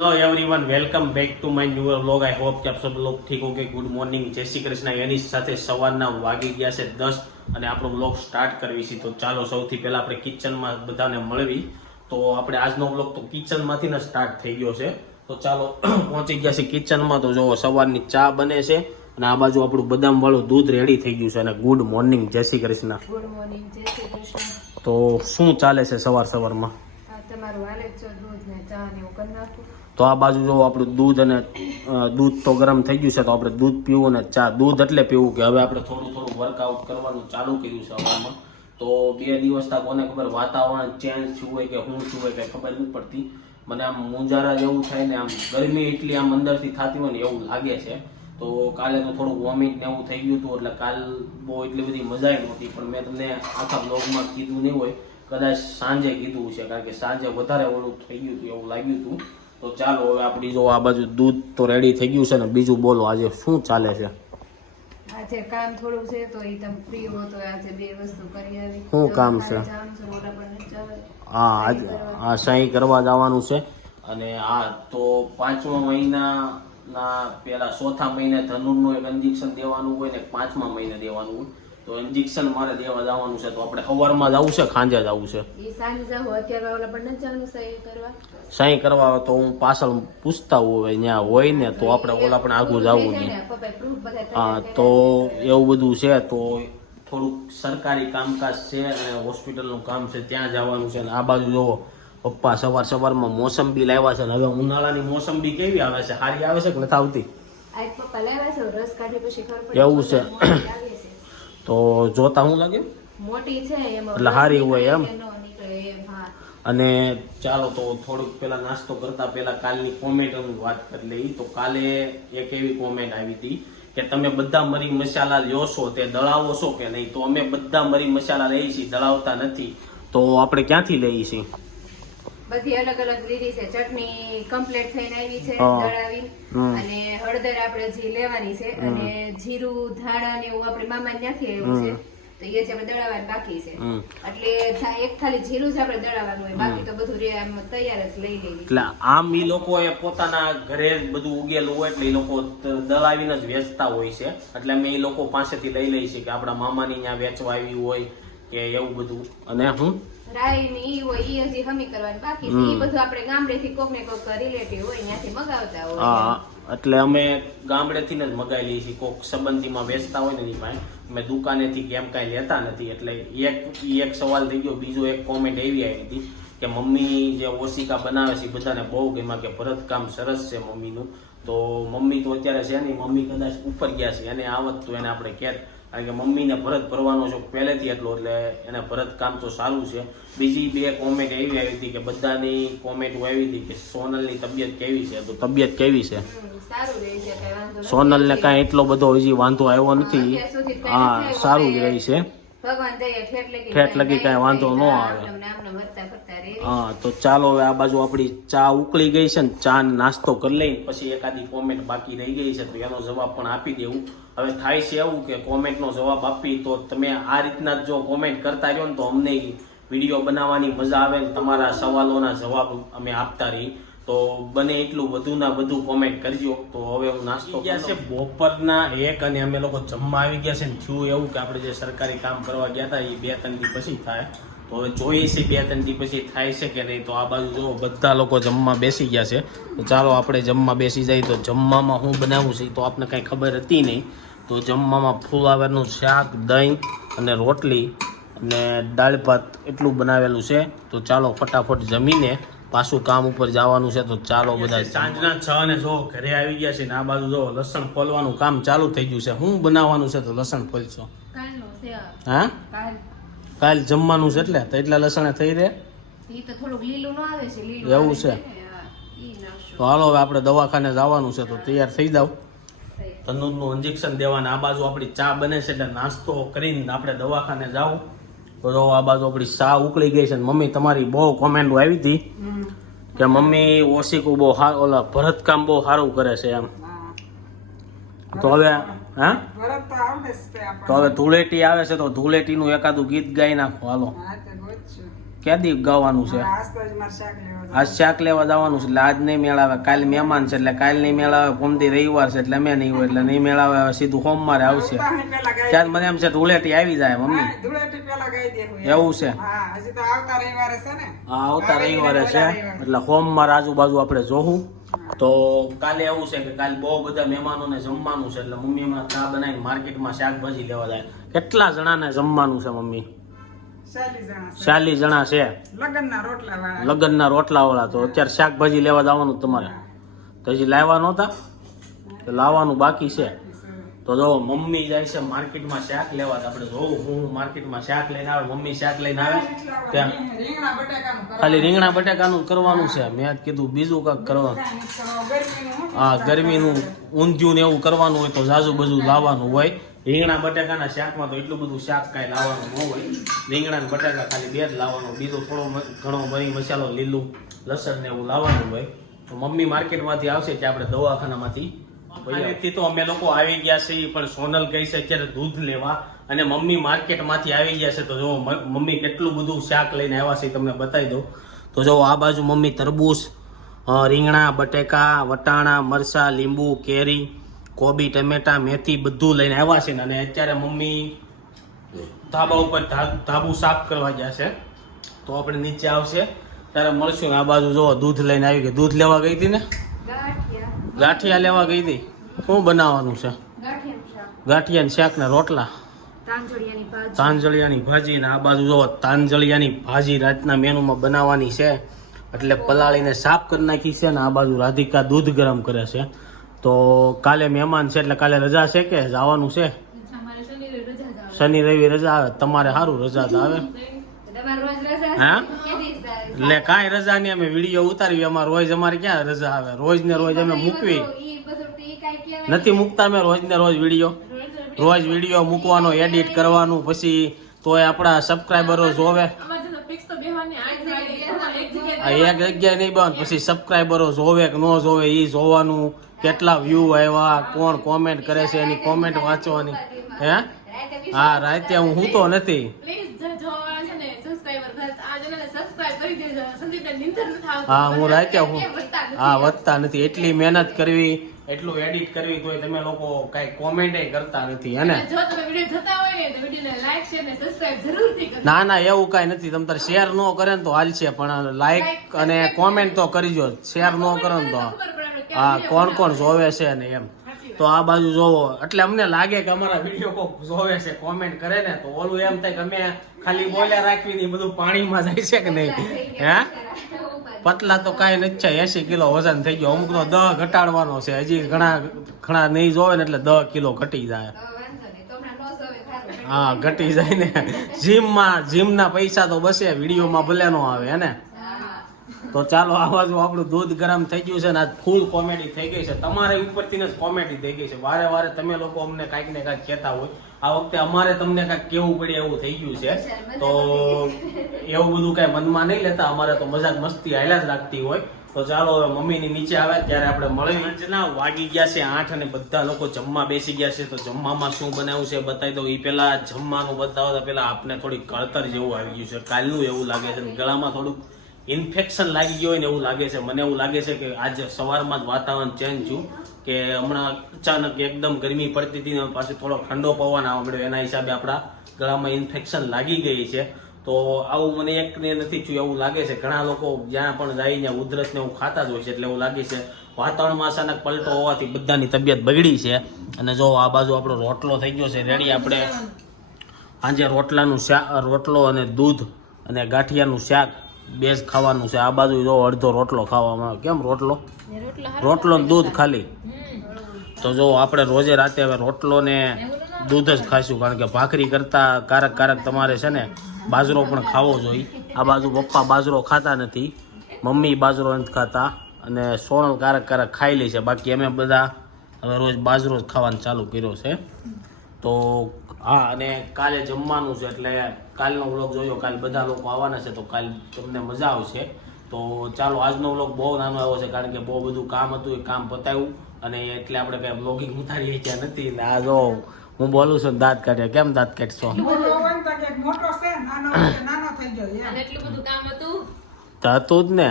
Hello everyone welcome back to my new vlog I hope કે આપ સબ લોગ ઠીક ઓકે ગુડ મોર્નિંગ જય શ્રી કૃષ્ણ. એની સાથે સવારના વાગી ગયા છે દસ અને આપણો વ્લોગ સ્ટાર્ટ કરવી છે. તો ચાલો સૌથી પહેલા આપણે કિચનમાં બધાને મળવી. તો આપણે આજનો વ્લોગ તો કિચનમાંથી ને સ્ટાર્ટ થઈ ગયો છે. તો ચાલો પહોંચી ગયા છે કિચનમાં તો જોવો સવારની ચા બને છે અને આ બાજુ આપણું બદામવાળું દૂધ રેડી થઈ ગયું છે અને ગુડ મોર્નિંગ જય શ્રી કૃષ્ણ. ગુડ મોર્નિંગ જય શ્રી કૃષ્ણ. તો શું ચાલે છે સવાર સવારમાં? તમારું હાલે છે દૂધ ને ચા ને એવું નાખું. તો આ બાજુ જો આપણું દૂધ અને દૂધ તો ગરમ થઈ ગયું છે, તો આપણે દૂધ પીવું અને ચા, દૂધ એટલે પીવું કે હવે આપણે થોડું થોડું વર્કઆઉટ કરવાનું ચાલુ કર્યું છે હવામાં તો બે દિવસ તક કોને ખબર વાતાવરણ ચેન્જ થયું હોય કે શું થયું હોય કે ખબર નથી પડતી. મને આમ મુંજારા જેવું થાય ને આમ ગરમી એટલી આમ અંદરથી થતી હોય ને એવું લાગે છે. તો કાલે તો થોડું વોમિટ ને એવું થઈ ગયું હતું, એટલે કાલ બહુ એટલી બધી મજા નહોતી. પણ મેં તમને આખા બ્લોગમાં કીધું નહીં હોય, કદાચ સાંજે કીધું છે કારણ કે સાંજે વધારે ઓલું થઈ ગયું હતું, એવું લાગ્યું હતું. તો ચાલો હવે આપણી જો આ બાજુ દૂધ તો રેડી થઈ ગયું છે ને બીજું બોલો આજે શું ચાલે છે આજે કામ થોડું છે તો એ તમે ફ્રી હો તો આજે બે વસ્તુ કરી આવી શું કામ છે? જામ છે મોટા પણ નથી જવાય. હા આજ આ સહી કરવા જવાનું છે અને આ તો પાંચમા મહિનાના પેલા ચોથા મહિને ધનુરનું એક ઇન્જેક્શન દેવાનું હોય ને પાંચમા મહિને દેવાનું હોય તો ઇન્જેક્શન મારે દેવા જવાનું છે તો આપણે સવારમાં જવું છે ખાંજે જવું છે? સહી કરવા? તો હું પાછળ પૂછતા હોય ત્યાં હોય ને તો આપણે ઓલા પણ આગું જવું નહીં ને હા તો એવું બધું છે તો થોડુંક સરકારી કામકાજ છે અને હોસ્પિટલનું કામ છે ત્યાં જવાનું છે અને આ બાજુ જોવો. પપ્પા સવાર સવારમાં મોસંબી લાવ્યા છે ને હવે ઉનાળાની મોસંબી કેવી આવે છે? સારી આવે છે કે નથી આવતી? એવું છે. તો જોતા હું લાગે? મોટી છે એટલે હારી હોય એમ? અને ચાલો તો થોડુંક પેલા નાસ્તો કરતા પેલા કાલની કોમેન્ટની વાત કરી લઈ તો કાલે એક એવી કોમેન્ટ આવી હતી કે તમે બધા મરી મસાલા લ્યો છો તે દળાવો છો કે નહીં? તો અમે બધા મરી મસાલા લઈએ છીએ દળાવતા નથી. તો આપણે ક્યાંથી લઈએ છીએ? બધી અલગ અલગ લીધી છે. ચટણી કમ્પ્લીટ થઈને આવી છે દળાવી. અને હળદર આપણે જે લેવાની છે અને જીરું ધાણા ને એવું આપણે મામા ત્યાંથી આવ્યું છે. તો એ છે આપણે દળાવવાનું બાકી છે. એટલે એક ખાલી જીરું જ આપણે દળાવવાનું હોય. બાકી તો બધું રે આમ તૈયાર જ લઈ લેવી. એટલે આમ ઈ લોકો એ પોતાના ઘરે બધું ઉગેલું હોય એટલે એ લોકો દળાવીને જ વેચતા હોય છે. એટલે અમે એ લોકો પાસેથી લઈ લઈએ છીએ કે આપણા મામાની ત્યાં વેચવા આવી હોય. કે એવું બધું. અને હું? રાઈ ને ઈ હોય ઈ હજી હમી કરવાની બાકી ઈ બધું આપણે ગામડેથી કોક ને કોક રિલેટિવ હોય ત્યાંથી મગાવતા હોય. હા એટલે અમે ગામડેથી જ મગાવી લઈએ છીએ. કોક સંબંધીમાં વેચતા હોય ને એની પાસે અમે દુકાનેથી કેમ કાંઈ લેતા નથી. એટલે એક ઈ એક સવાલ થઈ ગયો. બીજો એક કોમેન્ટ એવી આવી હતી કે મમ્મી જે ઓશિકા બનાવે છે બધાને બહુ ગમ્યા કે ભરત કામ સરસ છે મમ્મીનું. તો મમ્મી તો અત્યારે છે નહીં મમ્મી કદાચ ઉપર ગયા છે. એને આવત તો એને આપણે કહેત કારણ કે મમ્મીને ભરત ભરવાનો શોખ પહેલેથી એટલો એટલે એને ભરત કામ તો સારું છે. બીજી બે કોમેન્ટ એવી આવી હતી કે બધાની કોમેન્ટ આવી હતી કે સોનલની તબિયત કેવી છે? તો તબિયત કેવી છે. સોનલને કાંઈ એટલો બધો હજી વાંધો આવ્યો નથી. હા સારું જ રહી છે. ઠેઠ લગી કાંઈ વાંધો ન આવે. હા તો ચાલો હવે આ બાજુ આપણી ચા ઉકળી ગઈ છે ને ચા નાસ્તો કરી લઈ પછી એકાદી કોમેન્ટ બાકી રહી ગઈ છે તો એનો જવાબ પણ આપી દેવું. હવે થાય છે એવું કે કોમેન્ટનો જવાબ આપી તો તમે આ રીતના જ જો કોમેન્ટ કરતા રહ્યો ને તો અમને વીડિયો બનાવવાની મજા આવે ને તમારા સવાલોના જવાબ અમે આપતા રહી તો બને એટલું વધુ ના વધુ કોમેન્ટ કરજો. તો હવે હું નાસ્તો ગયા છે બપોરના એક અને અમે લોકો જમવા આવી ગયા છે ને થયું એવું કે આપણે જે સરકારી કામ કરવા ગયા હતા એ બે ત્રણ દી પછી થાય. તો હવે જોઈએ બે ત્રણ દી પછી થાય છે કે નહીં. તો આ બાજુ જો બધા લોકો જમવા બેસી ગયા છે. તો ચાલો આપણે જમવા બેસી જાય. તો જમવામાં હું બનાવું છે તો આપને કાંઈ ખબર હતી નહીં. તો જમવામાં ફુલાવરનું શાક દહીં અને રોટલી અને દાળ ભાત એટલું બનાવેલું છે. તો ચાલો ફટાફટ જમીને પાછું કામ ઉપર જવાનું છે. તો ચાલો બધા સાંજના છ ને જો ઘરે આવી ગયા છે ને આ બાજુ જો લસણ ફોલવાનું કામ ચાલુ થઈ ગયું છે. હું બનાવવાનું છે તો લસણ ફોલશો. કાલનો છે. આ. હા કાલ જમવાનું છે એટલે તો એટલા લસણે થઈ રહે એવું છે? તો હાલો હવે આપણે દવાખાને જવાનું છે તો તૈયાર થઈ જાવ તંદૂરનું ઇન્જેક્શન દેવાના. આ બાજુ આપણી ચા બને છે એટલે નાસ્તો કરીને આપણે દવાખાને જાઓ. તો જો આ બાજુ આપણી ચા ઉકળી ગઈ છે ને મમ્મી તમારી બહુ કોમેન્ટ આવી હતી કે મમ્મી ઓશિકું બહુ સારું ઓલા ભરતકામ બહુ સારું કરે છે એમ. તો હવે હા તો હવે ધૂળેટી આવે છે તો ધૂળેટીનું એકાદું ગીત ગાઈ નાખો હાલો. ક્યાં દી ગાવાનું છે? આજ મારે શાક લેવા જવાનું છે એટલે આજ નહીં મેળાવે કાલ મહેમાન છે એટલે કાલ નહીં મેળાવે પોમદી રવિવાર છે એટલે અમે નહીં હોય એટલે નહીં મેળાવે સીધું સોમવારે આવશે. ત્યાં મને એમ છે ધૂળેટી આવી જાય મમ્મી. એવું છે. હા આવતા રવિવારે છે એટલે હોમ. એટલે સોમવાર આજુબાજુ આપણે જોવું તો કાલે એવું છે કે કાલે બહુ બધા મહેમાનોને જમવાનું છે એટલે મમ્મી હમણાં ચા બનાવીને માર્કેટમાં શાકભાજી લેવા જાય. કેટલા જણાને જમવાનું છે મમ્મી? ચાલીસ જણા છે. લગ્નના રોટલા વાળા. લગ્નના રોટલા વાળા તો અત્યારે શાકભાજી લેવા જવાનું તમારે. તો હજી લાવવા નહોતા? તો લાવવાનું બાકી છે. તો જો મમ્મી જાય છે માર્કેટમાં શાક લેવા તો આપણે જોવું હું માર્કેટમાં શાક લઈને આવે મમ્મી શાક લઈને આવે. ત્યાં ખાલી રીંગણા બટાકાનું કરવાનું છે. મેં કીધું બીજું કાંઈક કરવાનું. હા ગરમીનું ઊંધિયું ને એવું કરવાનું હોય તો ઝાઝું બધું લાવવાનું હોય. રીંગણા બટાકાના શાકમાં તો એટલું બધું શાક કાંઈ લાવવાનું ન હોય. રીંગણા ને બટાકા ખાલી બે જ લાવવાનું બીજું થોડો ઘણો મરી મસાલો લીલું લસણ ને એવું લાવવાનું હોય. તો મમ્મી માર્કેટમાંથી આવશે ત્યાં આપણે દવાખાનામાંથી પહેલેથી તો અમે લોકો આવી ગયા છીએ પણ સોનલ ગઈ છે અત્યારે દૂધ લેવા. અને મમ્મી માર્કેટમાંથી આવી ગયા છે તો જો મમ્મી કેટલું બધું શાક લઈને આવ્યા છે તમને બતાવી દઉં. તો જો આ બાજુ મમ્મી તરબૂચ રીંગણા બટેકા વટાણા મરચાં લીંબુ કેરી કોબી ટમેટા મેથી બધું લઈને આવ્યા છે ને અને અત્યારે મમ્મી ધાબા ઉપર ધાબુ સાફ કરવા ગયા છે. તો આપણે નીચે આવશે. ત્યારે મળશું આ બાજુ જો દૂધ લઈને આવી ગઈ. દૂધ લેવા ગઈ હતી ને? ગાંઠિયા. લેવા ગઈ હતી. શું બનાવવાનું છે? ગાંઠિયાની શાક. ને રોટલા? તાંજળિયાની ભાજી. ને આ બાજુ જો તાંજળિયાની ભાજી રાતના મેનુમાં બનાવવાની છે. એટલે પલાળીને સાફ કરી નાખી છે ને આ બાજુ રાધિકા દૂધ ગરમ કરે છે. તો કાલે મહેમાન છે એટલે કાલે રજા છે કે જવાનું છે? શનિ રવિ રજા આવે. શનિ રવિ રજા આવે તમારે સારું રજા તો આવે. તો તમારે રોજ રજા છે? હા? એટલે કાંઈ રજા નહીં અમે વીડિયો ઉતારવી અમારે રોજ અમારે ક્યાં રજા આવે? રોજ ને રોજ અમે મૂકવી. નથી મૂકતા અમે રોજ ને રોજ વીડિયો. રોજ વીડિયો મૂકવાનો એડિટ કરવાનું પછી તોય આપણા સબસ્ક્રાઈબરો જોવે. એક જગ્યાએ નહીં બન પછી સબસ્ક્રાઈબરો જોવે કે ન જોવે એ જોવાનું. કેટલા વ્યૂ આવ્યા કોણ કોમેન્ટ કરે છે એની કોમેન્ટ વાંચવાની. હે? હા રાતે હું હું નીંદર નથી હા હું રાતે હું? હા વધતા નથી. એટલી મહેનત કરવી એટલું એડિટ કરવી તોય તમે લોકો કાંઈ કોમેન્ટ કરતા નથી હે ને? તો ના ના એવું કાંઈ નથી. તમે તારે શેર ન કરે ને તો હાલશે પણ લાઈક અને કોમેન્ટ તો કરજો. શેર ન કરે ને તો. હા કોણ કોણ. જોવે છે ને એમ. તો આ બાજુ જોવો. એટલે અમને લાગે કે અમારા વીડિયો કોક જોવે છે કોમેન્ટ કરે ને તો ઓલું એમ થાય કે અમે ખાલી બોલ્યા રાખવી ને બધું પાણીમાં જાય છે કે નહીં? હે? પતલા તો કાંઈ નથી છે એસી કિલો વજન થઈ ગયો. અમુકનો દહ ઘટાડવાનો છે. હજી ઘણા ઘણા નહીં જોવે ને એટલે દહ કિલો ઘટી જાય. હા ઘટી જાય ને. જીમમાં જીમના પૈસા તો બસે વિડીયોમાં ભલે નો આવે હે ને. તો ચાલો આવા જો આપણું દૂધ ગરમ થઈ ગયું છે ને આજ ફૂલ કોમેડી થઈ ગઈ છે. તમારે ઉપરથી જ કોમેડી થઈ ગઈ છે. વારે વારે તમે લોકો અમને કાંઈક ને કાંઈક કહેતા હોય. આ વખતે અમારે તમને કાંઈક કેવું પડે એવું થઈ ગયું છે. તો એવું બધું કાંઈ મનમાં નહીં લેતા. અમારે તો મજાક મસ્તી હાલ્યા જ રાખતી હોય. તો ચાલો, હવે મમ્મીની નીચે આવે, ત્યારે આપણે મળીએ. ના વાગી ગયા છે આઠ અને બધા લોકો જમવા બેસી ગયા છે. તો જમવામાં શું બનાવ્યું છે બતાવી દઉં. એ પહેલાં જમવાનું બતાવતા પહેલાં આપને થોડી કળતર જેવું આવી ગયું છે. કાલનું એવું લાગે છે. ગળામાં થોડુંક ઇન્ફેક્શન લાગી ગયું હોય ને એવું લાગે છે. મને એવું લાગે છે કે આજે સવારમાં જ વાતાવરણ ચેન્જ થયું કે હમણાં અચાનક એકદમ ગરમી પડતી હતી ને પાછી થોડો ઠંડો પવન આવવા મળ્યો. એના હિસાબે આપણા ગળામાં ઇન્ફેક્શન લાગી ગઈ છે. તો આવું મને એક ને નથી થયું, એવું લાગે છે. ઘણા લોકો જ્યાં પણ જાય ત્યાં ઉધરસ ને એવું ખાતા જ હોય છે. એટલે એવું લાગે છે વાતાવરણમાં અચાનક પલટો હોવાથી બધાની તબિયત બગડી છે. અને જો આ બાજુ આપણો રોટલો થઈ ગયો છે. રેડી આપણે આજે રોટલાનું શાક રોટલો અને દૂધ અને ગાંઠિયાનું શાક બે જ ખાવાનું છે. આ બાજુ જો અડધો રોટલો ખાવામાં આવે. કેમ રોટલો? રોટલો ને દૂધ ખાલી. તો જો આપણે રોજે રાતે હવે રોટલો ને દૂધ જ ખાઈશું. કારણ કે ભાખરી કરતા કારક કારક તમારે છે ને બાજરો પણ ખાવો જોઈએ. આ બાજુ પપ્પા બાજરો ખાતા નથી. મમ્મી બાજરો નથી ખાતા. અને સોનલ કારક કારક ખાઈ લે છે. બાકી અમે બધા હવે રોજ બાજરો જ ખાવાનું ચાલુ કર્યો છે. તો હા અને કાલે જમવાનું છે એટલે કાલનો વ્લોગ જોયો કાલ બધા લોકો આવવાના છે તો કાલ તમને મજા આવશે. તો ચાલો આજનો વ્લોગ બહુ નાનો આવ્યો છે કારણ કે બહુ બધું કામ હતું એ કામ પતાવ્યું અને એટલે આપણે કઈ બ્લોગિંગ ઉતારી શક્યા નથી. ને આ જો હું બોલું છું ને દાંત કાઢ્યા. કેમ દાંત કાઢશો? એટલું હતું? જ ને.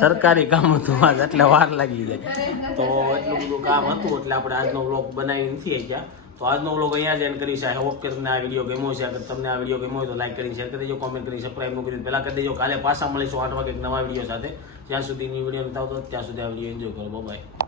સરકારી કામ હતું આજ એટલે વાર લાગી જાય. તો એટલું બધું કામ હતું એટલે આપણે આજનો વ્લોગ બનાવી નથી ગયા તો આજનો વ્લોગ અહીંયા જ એન્ડ કરી આઈ હોપ કે તમને આ વીડિયો ગમ્યો છે અગર તમને આ વીડિયો ગમ્યો હોય તો લાઈક કરી શેર કરી દેજો કોમેન્ટ કરી સબસ્ક્રાઈબનું કરી પહેલાં કરી દેજો. કાલે પાછા મળીશું આઠ વાગે નવા વીડિયો સાથે. જ્યાં સુધીની વીડિયો નથી આવતો, ત્યાં સુધી આ વીડિયો એન્જોય કરો. બાય